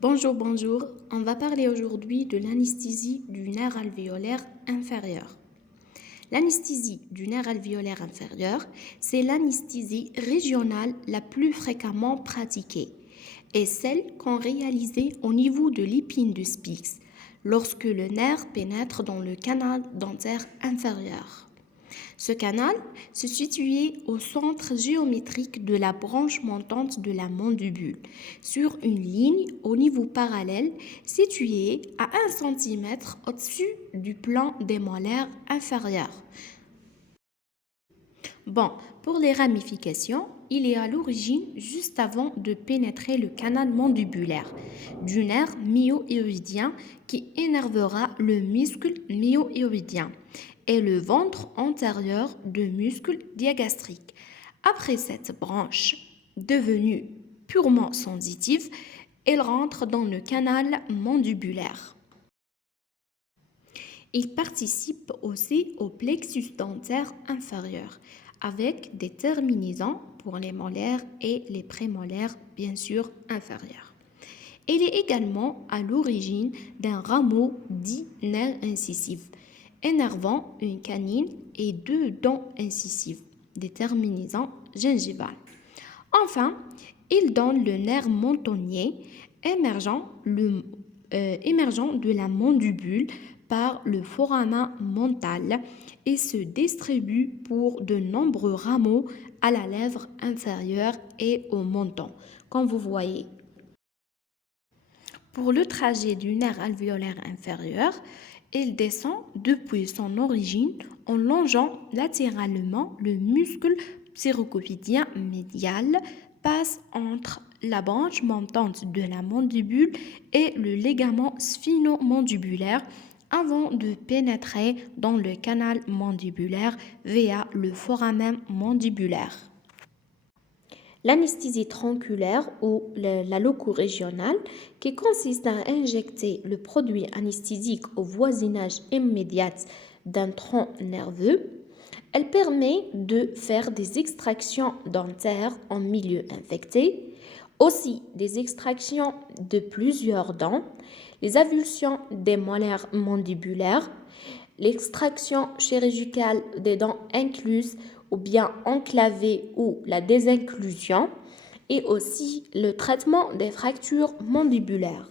Bonjour, bonjour. On va parler aujourd'hui de l'anesthésie du nerf alvéolaire inférieur. L'anesthésie du nerf alvéolaire inférieur, c'est l'anesthésie régionale la plus fréquemment pratiquée et celle qu'on réalisait au niveau de l'épine de Spix lorsque le nerf pénètre dans le canal dentaire inférieur. Ce canal se situait au centre géométrique de la branche montante de la mandibule, sur une ligne au niveau parallèle située à 1 cm au-dessus du plan des molaires inférieurs. Bon, pour les ramifications, il est à l'origine juste avant de pénétrer le canal mandibulaire du nerf myo-iridien qui énervera le muscle myo-iridien et le ventre antérieur de muscle diagastrique. Après cette branche devenue purement sensitive, elle rentre dans le canal mandibulaire. Il participe aussi au plexus dentaire inférieur, avec des terminaisons pour les molaires et les prémolaires, bien sûr, inférieurs. Il est également à l'origine d'un rameau dit nerf incisif, énervant une canine et deux dents incisives, des terminaisons gingivales. Enfin, il donne le nerf mentonnier émergeant de la mandibule par le foramen mental et se distribue pour de nombreux rameaux à la lèvre inférieure et au menton, comme vous voyez. Pour le trajet du nerf alvéolaire inférieur, il descend depuis son origine en longeant latéralement le muscle pseudocovidien médial, passe entre la branche montante de la mandibule et le ligament sphinomandibulaire avant de pénétrer dans le canal mandibulaire via le foramen mandibulaire. L'anesthésie tronculaire ou la loco-régionale, qui consiste à injecter le produit anesthésique au voisinage immédiat d'un tronc nerveux, elle permet de faire des extractions dentaires en milieu infecté, aussi des extractions de plusieurs dents, les avulsions des molaires mandibulaires, l'extraction chirurgicale des dents incluses ou bien enclavées ou la désinclusion, et aussi le traitement des fractures mandibulaires.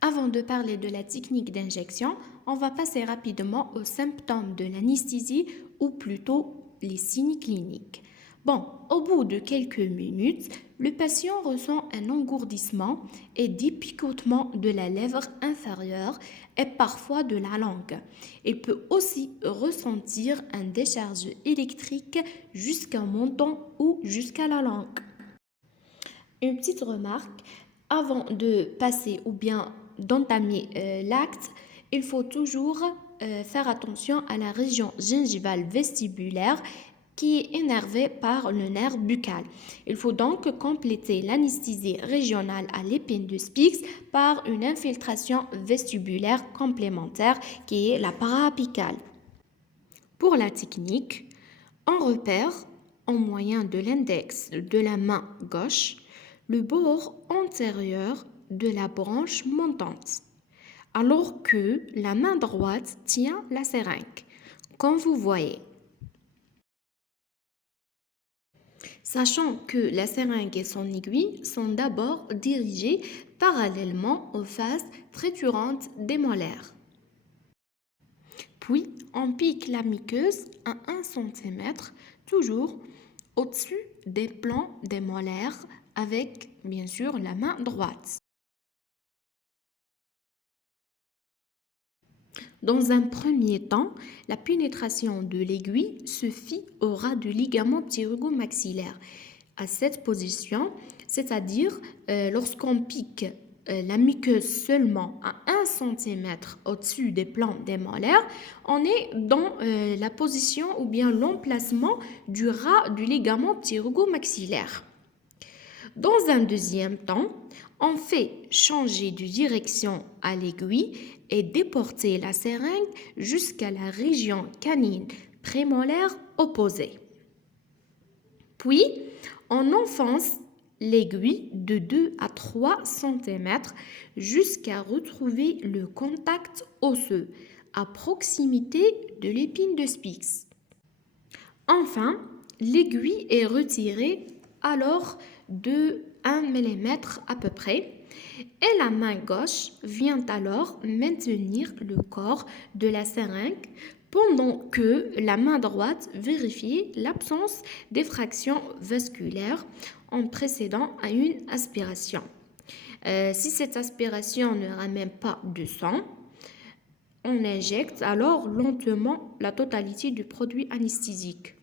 Avant de parler de la technique d'injection, on va passer rapidement aux symptômes de l'anesthésie ou plutôt les signes cliniques. Bon, au bout de quelques minutes, le patient ressent un engourdissement et des picotements de la lèvre inférieure et parfois de la langue. Il peut aussi ressentir une décharge électrique jusqu'au menton ou jusqu'à la langue. Une petite remarque, avant de passer ou bien d'entamer l'acte, il faut toujours faire attention à la région gingivale vestibulaire qui est énervée par le nerf buccal. Il faut donc compléter l'anesthésie régionale à l'épine de Spix par une infiltration vestibulaire complémentaire qui est la paraapicale. Pour la technique, on repère, au moyen de l'index de la main gauche, le bord antérieur de la branche montante, alors que la main droite tient la seringue, comme vous voyez. Sachant que la seringue et son aiguille sont d'abord dirigées parallèlement aux faces triturantes des molaires. Puis, on pique la muqueuse à 1 cm, toujours au-dessus des plans des molaires avec, bien sûr, la main droite. Dans un premier temps, la pénétration de l'aiguille se fit au ras du ligament pterygomaxillaire. À cette position, c'est-à-dire lorsqu'on pique la muqueuse seulement à 1 cm au-dessus des plans des molaires, on est dans la position ou bien l'emplacement du ras du ligament pterygomaxillaire. Dans un deuxième temps, on fait changer de direction à l'aiguille et déporter la seringue jusqu'à la région canine prémolaire opposée. Puis, on enfonce l'aiguille de 2 à 3 cm jusqu'à retrouver le contact osseux à proximité de l'épine de Spix. Enfin, l'aiguille est retirée alors de 1 mm à peu près et la main gauche vient alors maintenir le corps de la seringue pendant que la main droite vérifie l'absence d'effraction vasculaire en précédant à une aspiration. Si cette aspiration ne ramène pas de sang, on injecte alors lentement la totalité du produit anesthésique.